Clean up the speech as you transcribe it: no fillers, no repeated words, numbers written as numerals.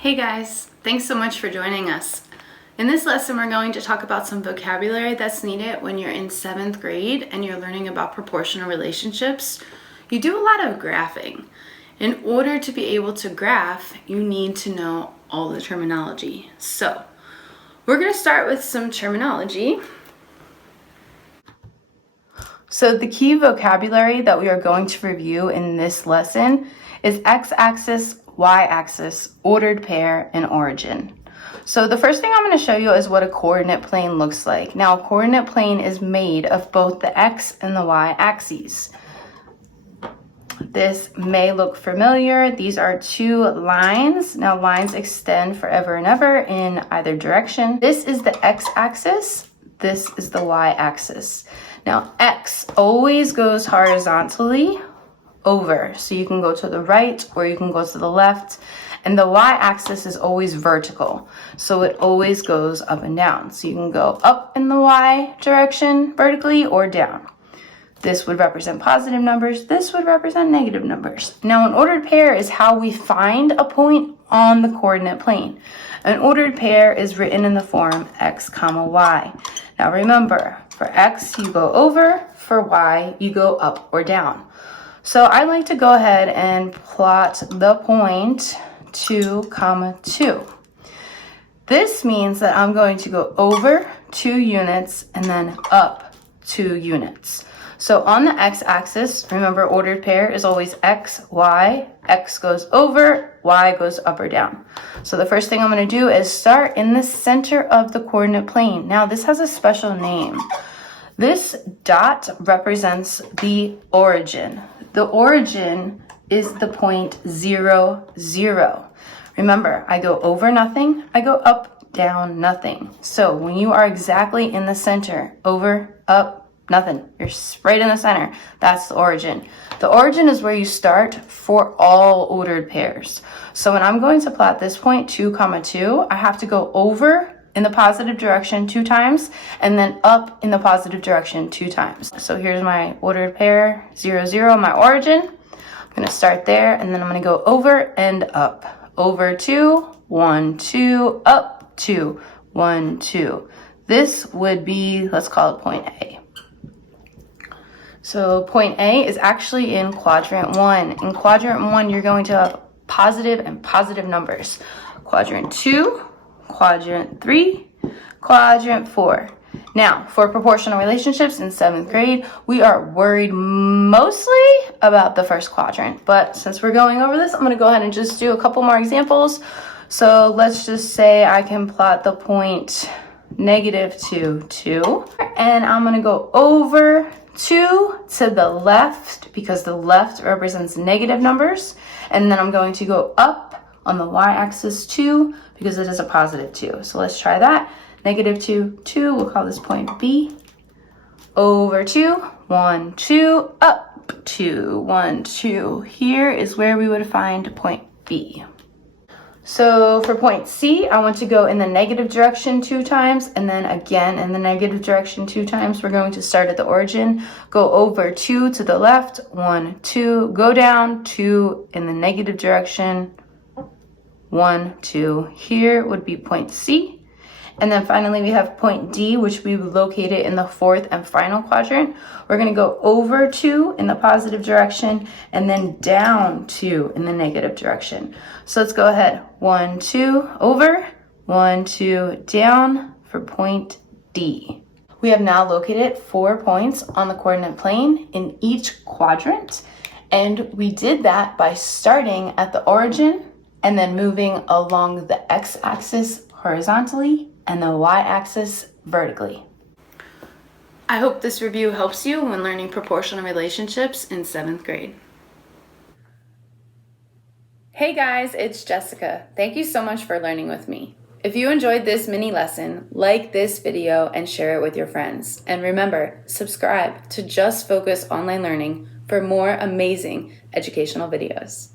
Hey guys, thanks so much for joining us. In this lesson, we're going to talk about some vocabulary that's needed when you're in 7th grade and you're learning about proportional relationships. You do a lot of graphing. In order to be able to graph, you need to know all the terminology. So, we're going to start with some terminology. So the key vocabulary that we are going to review in this lesson is x-axis, y-axis, ordered pair, and origin. So the first thing I'm going to show you is what a coordinate plane looks like. Now, a coordinate plane is made of both the x and the y axes. This may look familiar. These are two lines. Now, lines extend forever and ever in either direction. This is the x-axis. This is the y-axis. Now, x always goes horizontally over. So you can go to the right or you can go to the left. And the y-axis is always vertical. So it always goes up and down. So you can go up in the y direction vertically or down. This would represent positive numbers. This would represent negative numbers. Now, an ordered pair is how we find a point on the coordinate plane. An ordered pair is written in the form x comma y. Now remember, for x, you go over. For y, you go up or down. So I like to go ahead and plot the point 2, 2. This means that I'm going to go over 2 units and then up 2 units. So on the x-axis, remember ordered pair is always x, y. X goes over, y goes up or down. So the first thing I'm going to do is start in the center of the coordinate plane. Now this has a special name. This dot represents the origin. The origin is the point 0, 0. Remember, I go over nothing, I go up, down, nothing. So when you are exactly in the center, over, up, nothing. You're right in the center. That's the origin. The origin is where you start for all ordered pairs. So when I'm going to plot this point 2, 2, I have to go over in the positive direction 2 times and then up in the positive direction 2 times. So here's my ordered pair 0, 0, my origin. I'm going to start there and then I'm going to go over and up. Over 2, 1, 2, up 2, 1, 2. This would be, let's call it point A. So point A is actually in quadrant 1. In quadrant 1, you're going to have positive and positive numbers. Quadrant 2, quadrant 3, quadrant 4. Now, for proportional relationships in 7th grade, we are worried mostly about the first quadrant. But since we're going over this, I'm going to go ahead and just do a couple more examples. So let's just say I can plot the point -2, 2. And I'm going to go over 2 to the left because the left represents negative numbers. And then I'm going to go up on the y-axis 2 because it is a positive 2. So let's try that. -2, 2, we'll call this point B. Over 2, 1, 2, up 2, 1, 2. Here is where we would find point B. So for point C, I want to go in the negative direction 2 times and then again in the negative direction 2 times. We're going to start at the origin, go over 2 to the left, 1, 2, go down 2 in the negative direction, 1, 2. Here would be point C. And then finally we have point D, which we located in the 4th and final quadrant. We're going to go over 2 in the positive direction and then down 2 in the negative direction. So let's go ahead. 1, 2, over, 1, 2, down for point D. We have now located 4 points on the coordinate plane in each quadrant. And we did that by starting at the origin and then moving along the x-axis horizontally and the y-axis vertically. I hope this review helps you when learning proportional relationships in 7th grade. Hey guys, it's Jessica. Thank you so much for learning with me. If you enjoyed this mini lesson, like this video and share it with your friends. And remember, subscribe to Just Focus Online Learning for more amazing educational videos.